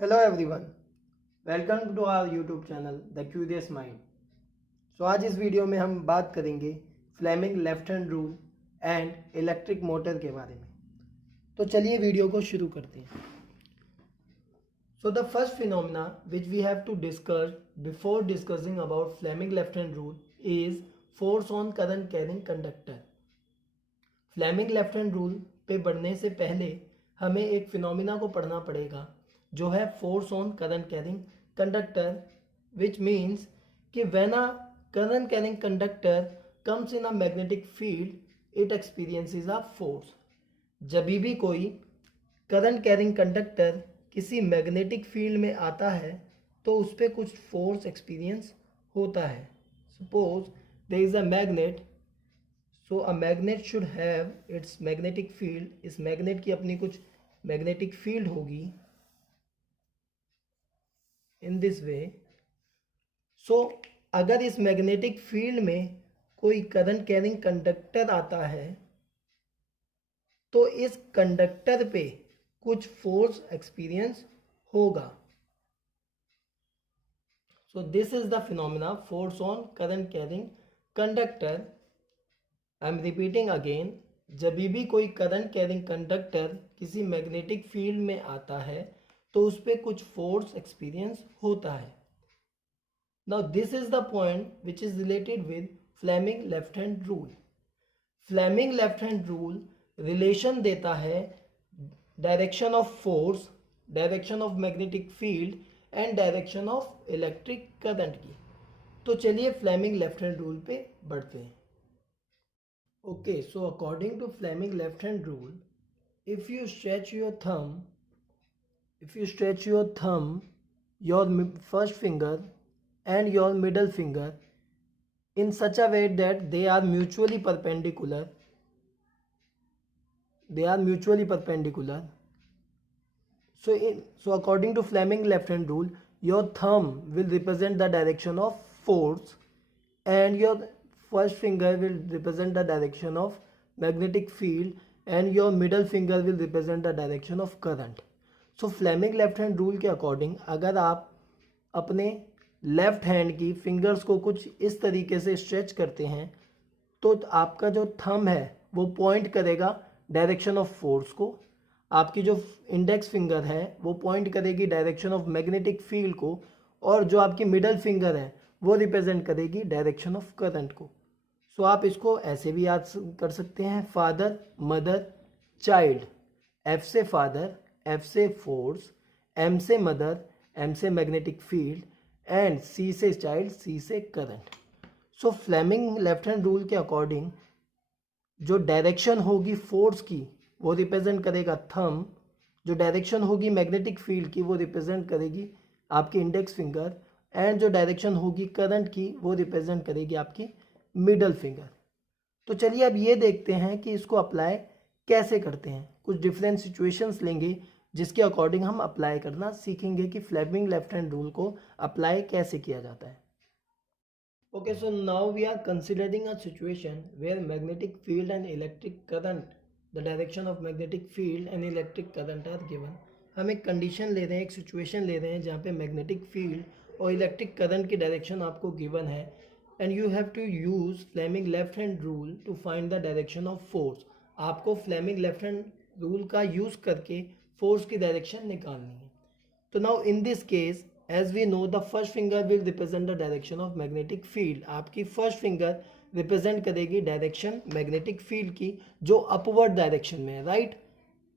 Hello everyone, welcome to our YouTube channel the curious mind. आज इस video में हम बात करेंगे Fleming left hand rule and electric motor के बारे में। तो चलिए वीडियो को शुरू करते हैं। The first phenomena which we have to discuss before discussing about Fleming left hand rule is force on current carrying conductor. Fleming left hand rule पे बढ़ने से पहले हमें एक फिनोमिना को पढ़ना पड़ेगा जो है force on current carrying conductor, which means कि when a current carrying conductor comes in a magnetic field it experiences a force. जब भी कोई करंट कैरिंग कंडक्टर किसी मैग्नेटिक फील्ड में आता है तो उस पर कुछ फोर्स एक्सपीरियंस होता है। Suppose there is a magnet, so a magnet should have its magnetic field. इस मैग्नेट की अपनी कुछ मैग्नेटिक फील्ड होगी इन दिस वे। सो अगर इस मैग्नेटिक फील्ड में कोई करंट कैरिंग कंडक्टर आता है तो इस कंडक्टर पे कुछ फोर्स एक्सपीरियंस होगा। So this is the phenomena force on current carrying conductor. I am repeating again, जब भी कोई करंट कैरिंग कंडक्टर किसी मैग्नेटिक फील्ड में आता है तो उस पर कुछ फोर्स एक्सपीरियंस होता है। Now this is the point which is related with Fleming left hand rule. Fleming left hand rule relation देता है direction of force, direction of magnetic field and direction of electric current की। तो चलिए Fleming left hand rule पे बढ़ते हैं। Okay, so according to Fleming left hand rule, if you stretch your thumb, your first finger and your middle finger in such a way that they are mutually perpendicular, so according to Fleming left hand rule, your thumb will represent the direction of force and your first finger will represent the direction of magnetic field and your middle finger will represent the direction of current. So Fleming left hand rule के according अगर आप अपने left hand की fingers को कुछ इस तरीके से स्ट्रेच करते हैं तो आपका जो थंब है वो पॉइंट करेगा डायरेक्शन ऑफ फोर्स को, आपकी जो इंडेक्स फिंगर है वो पॉइंट करेगी डायरेक्शन ऑफ मैग्नेटिक फील्ड को, और जो आपकी मिडल फिंगर है वो रिप्रेजेंट करेगी डायरेक्शन ऑफ करंट को। सो आप इसको ऐसे भी याद कर सकते हैं, फादर मदर चाइल्ड। एफ से फादर, एफ से फोर्स, एम से मदर, एम से मैग्नेटिक फील्ड एंड सी से चाइल्ड, सी से करंट। सो फ्लेमिंग लेफ्ट हैंड रूल के अकॉर्डिंग जो डायरेक्शन होगी फोर्स की वो रिप्रेजेंट करेगा थंब, जो डायरेक्शन होगी मैग्नेटिक फील्ड की वो रिप्रेजेंट करेगी आपकी इंडेक्स फिंगर, एंड जो डायरेक्शन होगी करंट की वो रिप्रेजेंट करेगी आपकी मिडल फिंगर। तो चलिए अब ये देखते हैं कि इसको अप्लाई कैसे करते हैं। कुछ डिफरेंट सिचुएशंस लेंगे जिसके अकॉर्डिंग हम अप्लाई करना सीखेंगे कि फ्लेमिंग लेफ्ट हैंड रूल को अप्लाई कैसे किया जाता है। Okay, so now we are considering a situation where magnetic field and electric current, the direction of magnetic field and electric current are given. हम एक कंडीशन ले रहे हैं, एक सिचुएशन ले रहे हैं जहाँ पे मैग्नेटिक फील्ड और इलेक्ट्रिक करंट की डायरेक्शन आपको गिवन है and you have to use Fleming left hand rule to find the direction of force. आपको फ्लेमिंग लेफ्ट हैंड रूल का यूज करके फोर्स की डायरेक्शन निकालनी है। तो now in this case as we know the first finger will represent the direction of magnetic field। आपकी first finger represent करेगी direction magnetic field की जो अपवर्ड डायरेक्शन में है, right,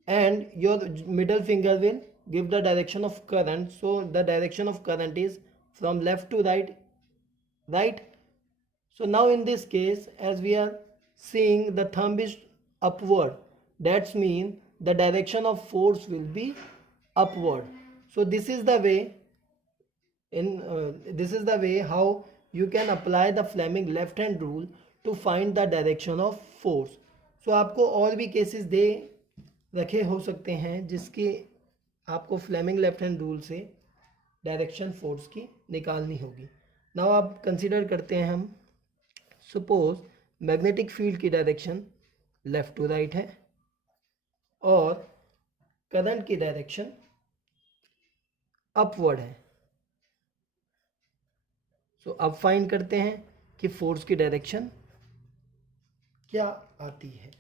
and your middle finger will give the direction of current. So the direction of current is from left to right, right. So now in this case as we are seeing the thumb is upward, that's mean the direction of force will be upward. So this is the way how you can apply the Fleming left hand rule to find the direction of force. So आपको और भी cases they रखे हो सकते हैं जिसके आपको Fleming left hand rule से डायरेक्शन फोर्स की निकालनी होगी। नाउ आप कंसीडर करते हैं हम, सपोज मैग्नेटिक फील्ड की डायरेक्शन लेफ्ट टू राइट है और करंट की डायरेक्शन अपवर्ड है। सो अब फाइंड करते हैं कि फोर्स की डायरेक्शन क्या आती है।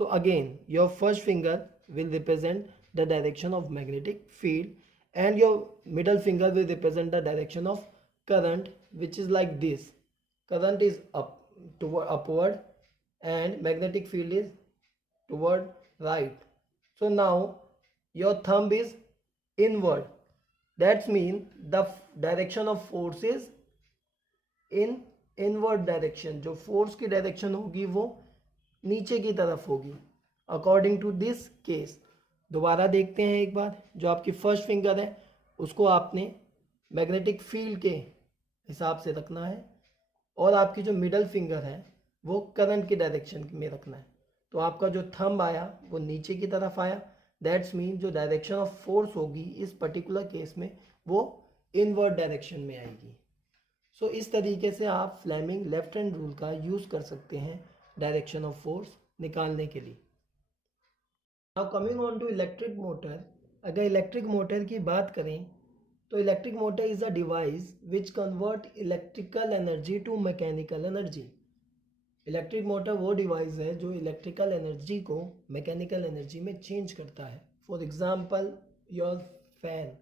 So again your first finger will represent the direction of magnetic field and your middle finger will represent the direction of current, which is like this. Current is up toward upward and magnetic field is toward right. So now your thumb is inward. That means the direction of force is in inward direction. जो force की direction होगी वो नीचे की तरफ होगी according to this case. दोबारा देखते हैं एक बार, जो आपकी फर्स्ट फिंगर है उसको आपने मैग्नेटिक फील्ड के हिसाब से रखना है और आपकी जो मिडल फिंगर है वो करंट की डायरेक्शन में रखना है। तो आपका जो थंब आया वो नीचे की तरफ आया, दैट्स मीन जो डायरेक्शन ऑफ फोर्स होगी इस पर्टिकुलर केस में वो इनवर्ड डायरेक्शन में आएगी। सो इस तरीके से आप फ्लेमिंग लेफ्ट हैंड रूल का यूज़ कर सकते हैं डायरेक्शन ऑफ फोर्स निकालने के लिए। Now coming on to electric motor, अगर इलेक्ट्रिक मोटर की बात करें तो electric motor is a device which convert electrical energy to mechanical energy. Electric motor वो डिवाइस है जो इलेक्ट्रिकल एनर्जी को मैकेनिकल एनर्जी में चेंज करता है। फॉर एग्जांपल योर फैन,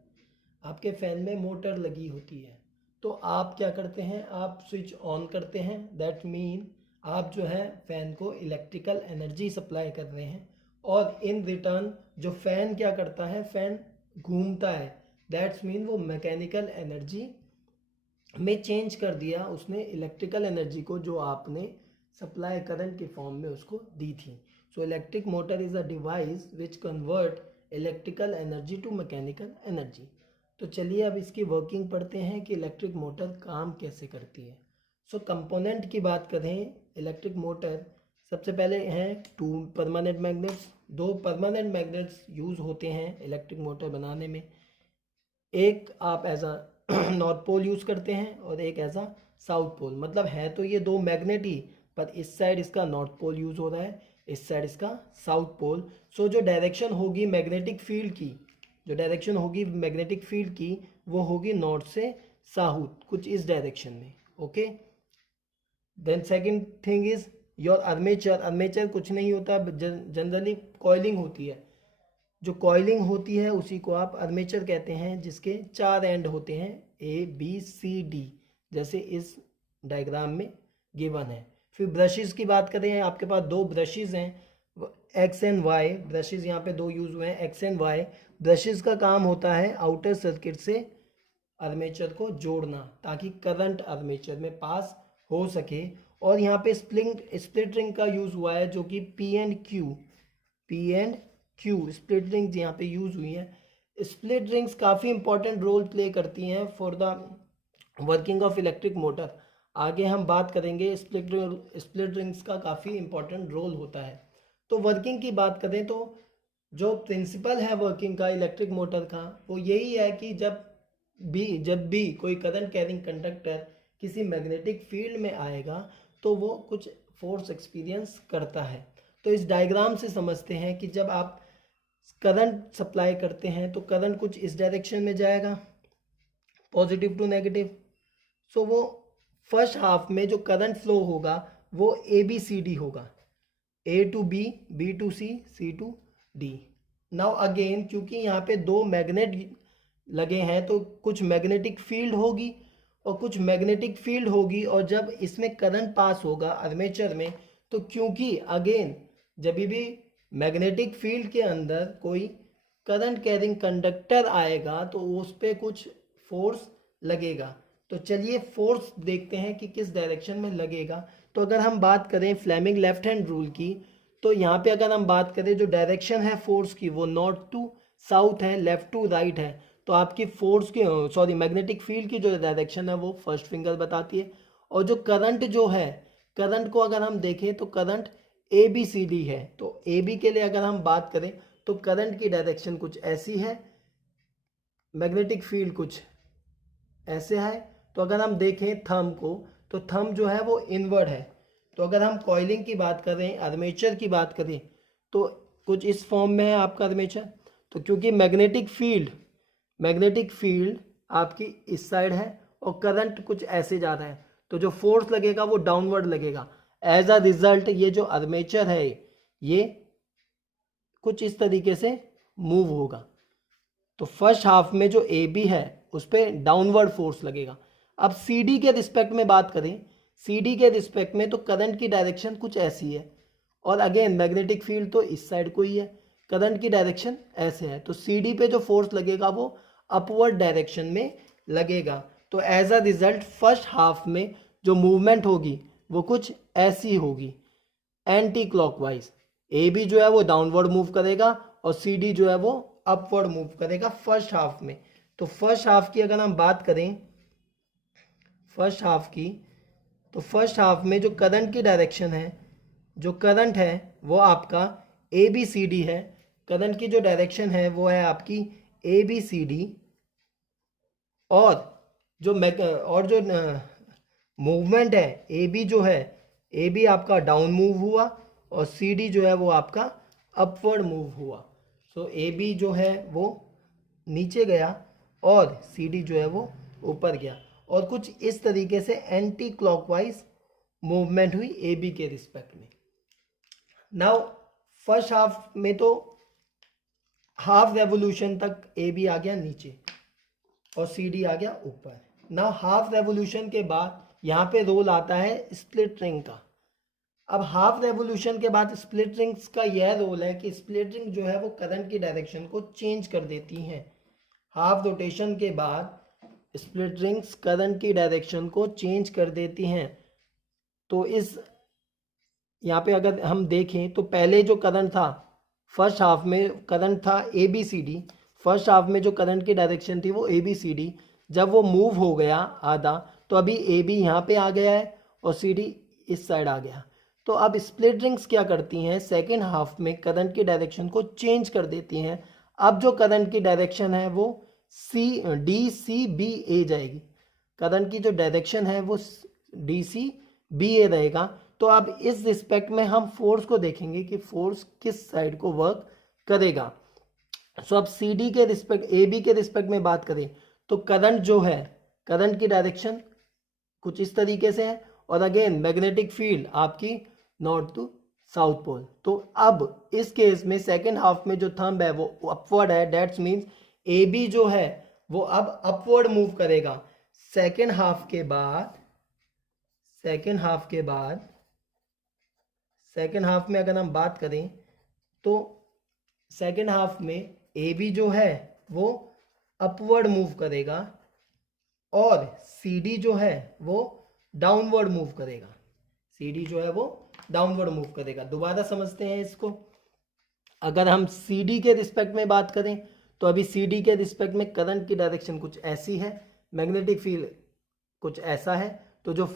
आपके फैन में मोटर लगी होती है, तो आप क्या करते हैं, आप स्विच ऑन करते हैं, दैट मीन आप जो है फैन को इलेक्ट्रिकल एनर्जी सप्लाई कर रहे हैं और इन रिटर्न जो फैन क्या करता है, फैन घूमता है, दैट्स मीन वो मैकेनिकल एनर्जी में चेंज कर दिया उसने इलेक्ट्रिकल एनर्जी को जो आपने सप्लाई करंट के फॉर्म में उसको दी थी। So electric motor is a device which convert electrical energy to mechanical energy. तो चलिए अब इसकी वर्किंग पढ़ते हैं कि इलेक्ट्रिक मोटर काम कैसे करती है। सो कंपोनेंट की बात करें इलेक्ट्रिक मोटर, सबसे पहले हैं 2 permanent magnets. 2 permanent magnets use होते हैं इलेक्ट्रिक मोटर बनाने में। एक आप as a north pole use करते हैं और एक एज अ साउथ पोल, मतलब है तो ये 2 मैग्नेट ही, पर इस साइड इसका नॉर्थ पोल यूज़ हो रहा है, इस साइड इसका साउथ पोल। सो जो डायरेक्शन होगी मैग्नेटिक फील्ड की, जो डायरेक्शन होगी मैग्नेटिक फील्ड की वो होगी नॉर्थ से साउथ, कुछ इस डायरेक्शन में। Okay, then second thing is your armature. Armature कुछ नहीं होता, जनरली कॉइलिंग होती है। जो कॉइलिंग होती है उसी को आप आर्मेचर कहते हैं, जिसके 4 एंड होते हैं ABCD, जैसे इस डायग्राम में गिवन है। फिर ब्रशेस की बात करें, आपके पास 2 ब्रशेस हैं, X एंड Y ब्रशेस यहाँ पे 2 यूज हुए हैं, X एंड Y। ब्रशेस का काम होता है आउटर सर्किट से आर्मेचर को जोड़ना ताकि करंट आर्मेचर में पास हो सके। और यहाँ पे स्प्लिट रिंग का यूज़ हुआ है जो कि P and Q split rings यहाँ पे यूज़ हुई हैं। स्प्लिट रिंग्स काफ़ी इंपॉर्टेंट रोल प्ले करती हैं for the working of electric motor. आगे हम बात करेंगे स्प्लिट रिंग्स का काफ़ी इंपॉर्टेंट रोल होता है। तो वर्किंग की बात करें तो जो प्रिंसिपल है वर्किंग का इलेक्ट्रिक मोटर का वो यही है कि जब भी कोई करंट कैरिंग कंडक्टर किसी मैग्नेटिक फील्ड में आएगा तो वो कुछ फोर्स एक्सपीरियंस करता है। तो इस डायग्राम से समझते हैं कि जब आप करंट सप्लाई करते हैं तो करंट कुछ इस डायरेक्शन में जाएगा, पॉजिटिव टू नेगेटिव। सो वो फर्स्ट हाफ में जो करंट फ्लो होगा वो ABCD होगा, A to B, B to C, C to D। Now again क्योंकि यहाँ पे 2 मैग्नेट लगे हैं तो कुछ मैग्नेटिक फील्ड होगी और कुछ मैग्नेटिक फील्ड होगी, और जब इसमें करंट पास होगा आर्मेचर में तो क्योंकि अगेन जब भी मैग्नेटिक फील्ड के अंदर कोई करंट कैरिंग कंडक्टर आएगा तो उस पर कुछ फोर्स लगेगा। तो चलिए फोर्स देखते हैं कि किस डायरेक्शन में लगेगा। तो अगर हम बात करें फ्लेमिंग लेफ्ट हैंड रूल की, तो यहाँ पे अगर हम बात करें जो डायरेक्शन है फोर्स की वो नॉर्थ टू साउथ है, लेफ्ट टू राइट है। तो आपकी फोर्स की मैग्नेटिक फील्ड की जो डायरेक्शन है वो फर्स्ट फिंगर बताती है। और जो करंट जो है, करंट को अगर हम देखें तो करंट ABCD है। तो AB के लिए अगर हम बात करें तो करंट की डायरेक्शन कुछ ऐसी है, मैग्नेटिक फील्ड कुछ ऐसे है। तो अगर हम देखें थंब को तो थंब जो है वो इनवर्ड है। तो अगर हम कॉइलिंग की बात करें, आर्मेचर की बात करें तो कुछ इस फॉर्म में है आपका आर्मेचर। तो क्योंकि मैग्नेटिक मैग्नेटिक फील्ड आपकी इस साइड है और करंट कुछ ऐसे जा रहा है, तो जो फोर्स लगेगा वो डाउनवर्ड लगेगा। एज अ रिजल्ट ये जो आर्मेचर है ये कुछ इस तरीके से मूव होगा। तो फर्स्ट हाफ में जो ए बी है उस पर डाउनवर्ड फोर्स लगेगा। अब सी डी के रिस्पेक्ट में बात करें, सी डी के रिस्पेक्ट में तो करंट की डायरेक्शन कुछ ऐसी है और अगेन मैग्नेटिक फील्ड तो इस साइड को ही है, करंट की डायरेक्शन ऐसे है, तो सी डी पे जो फोर्स लगेगा वो अपवर्ड डायरेक्शन में लगेगा। तो as a result first half में जो मूवमेंट होगी वो कुछ ऐसी होगी, एंटी क्लॉकवाइज। ए बी जो है वो डाउनवर्ड मूव करेगा और सी डी जो है वो अपवर्ड मूव करेगा फर्स्ट हाफ में। तो फर्स्ट हाफ की अगर हम बात करें फर्स्ट हाफ की, तो फर्स्ट हाफ में जो करंट की डायरेक्शन है, जो करंट है वो आपका ए बी सी डी है। करंट की जो डायरेक्शन है वो है आपकी ए बी सी डी, और जो मूवमेंट है ए बी जो है, ए बी आपका डाउन मूव हुआ और सी डी जो है वो आपका अपवर्ड मूव हुआ। सो ए बी जो है वो नीचे गया और सी डी जो है वो ऊपर गया, और कुछ इस तरीके से एंटी क्लॉकवाइज मूवमेंट हुई ए बी के रिस्पेक्ट में। नाउ फर्स्ट हाफ में तो हाफ रेवोल्यूशन तक ए बी आ गया नीचे और सी डी आ गया ऊपर। नाउ हाफ रेवोल्यूशन के बाद यहाँ पे रोल आता है स्प्लिट रिंग का। अब हाफ रेवोल्यूशन के बाद स्प्लिट रिंग्स का यह रोल है कि स्प्लिट रिंग जो है वो करंट की डायरेक्शन को चेंज कर देती हैं। हाफ रोटेशन के बाद स्प्लिट रिंग्स करंट की डायरेक्शन को चेंज कर देती हैं। तो इस यहाँ पे अगर हम देखें तो पहले जो करंट था फर्स्ट हाफ में, करंट था A B C D, first half में जो करंट की डायरेक्शन थी वो ए बी सी डी, जब वो मूव हो गया आधा तो अभी ए बी यहाँ पे आ गया है और सी डी इस साइड आ गया। तो अब स्प्लिट रिंग्स क्या करती हैं, सेकेंड हाफ में करंट की डायरेक्शन को चेंज कर देती हैं। अब जो करंट की डायरेक्शन है वो डी सी बी ए जाएगी। करंट की जो डायरेक्शन है वो डी सी बी ए रहेगा। तो अब इस रिस्पेक्ट में हम फोर्स को देखेंगे कि फोर्स किस साइड को वर्क करेगा। सो अब सी डी के रिस्पेक्ट, ए बी के रिस्पेक्ट में बात करें तो करंट जो है, करंट की डायरेक्शन कुछ इस तरीके से है और अगेन मैग्नेटिक फील्ड आपकी नॉर्थ टू साउथ पोल। तो अब इस केस में सेकेंड हाफ में जो थंब है वो अपवर्ड है, दैट्स मीन्स ए बी जो है वो अब अपवर्ड मूव करेगा। सेकेंड हाफ के बाद सेकेंड हाफ में अगर हम बात करें तो सेकेंड हाफ में ए बी जो है वो अपवर्ड मूव करेगा और सी डी जो है वो डाउनवर्ड मूव करेगा। सी डी जो है वो डाउनवर्ड मूव करेगा। दोबारा समझते हैं इसको। अगर हम सी डी के रिस्पेक्ट में बात करें तो अभी सी डी के रिस्पेक्ट में करंट की डायरेक्शन कुछ ऐसी है, मैग्नेटिक फील्ड कुछ ऐसा है, तो जो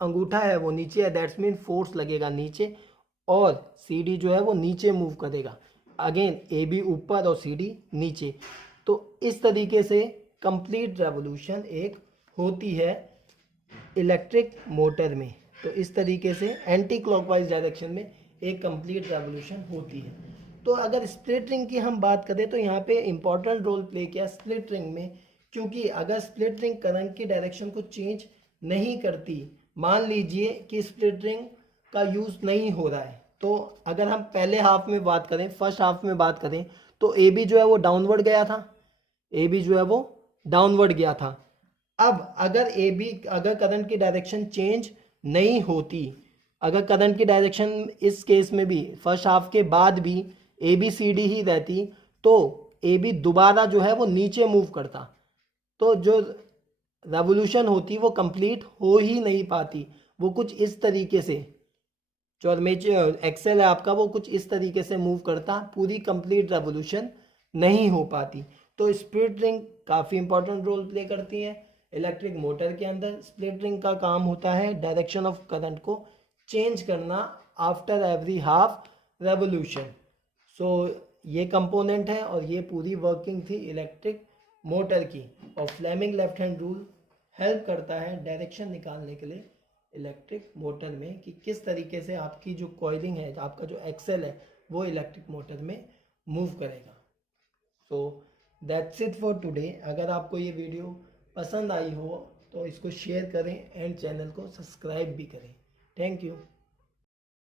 अंगूठा है वो नीचे है, दैट्स मीन फोर्स लगेगा नीचे और सी डी जो है वो नीचे मूव करेगा। अगेन ए बी ऊपर और सी डी नीचे। तो इस तरीके से कंप्लीट रेवोल्यूशन एक होती है इलेक्ट्रिक मोटर में। तो इस तरीके से एंटी क्लॉकवाइज डायरेक्शन में एक कंप्लीट रेवोल्यूशन होती है। तो अगर स्प्लिट रिंग की हम बात करें तो यहाँ पे इंपॉर्टेंट रोल प्ले किया स्प्लिट रिंग में, क्योंकि अगर स्प्लिट रिंग करंट की डायरेक्शन को चेंज नहीं करती, मान लीजिए कि स्प्लिट रिंग का यूज़ नहीं हो रहा है, तो अगर हम पहले हाफ में बात करें, फर्स्ट हाफ में बात करें तो ए बी जो है वो डाउनवर्ड गया था, ए बी जो है वो डाउनवर्ड गया था। अब अगर करंट की डायरेक्शन चेंज नहीं होती, अगर करंट की डायरेक्शन इस केस में भी फर्स्ट हाफ के बाद भी ए बी सी डी ही रहती, तो ए बी दोबारा जो है वो नीचे मूव करता, तो जो रेवोल्यूशन होती वो कंप्लीट हो ही नहीं पाती। वो कुछ इस तरीके से, जो आर्मेचर एक्सेल है आपका वो कुछ इस तरीके से मूव करता, पूरी कंप्लीट रेवोल्यूशन नहीं हो पाती। तो स्प्लिट रिंग काफ़ी इंपॉर्टेंट रोल प्ले करती है इलेक्ट्रिक मोटर के अंदर। स्प्लिट रिंग का काम होता है डायरेक्शन ऑफ करंट को चेंज करना आफ्टर एवरी हाफ रेवोल्यूशन। सो ये कंपोनेंट है और ये पूरी वर्किंग थी इलेक्ट्रिक मोटर की। और Fleming left hand rule help करता है डायरेक्शन निकालने के लिए इलेक्ट्रिक मोटर में, कि किस तरीके से आपकी जो कॉइलिंग है, आपका जो एक्सेल है वो इलेक्ट्रिक मोटर में मूव करेगा। So that's it for today. अगर आपको ये वीडियो पसंद आई हो तो इसको शेयर करें एंड चैनल को सब्सक्राइब भी करें। Thank you.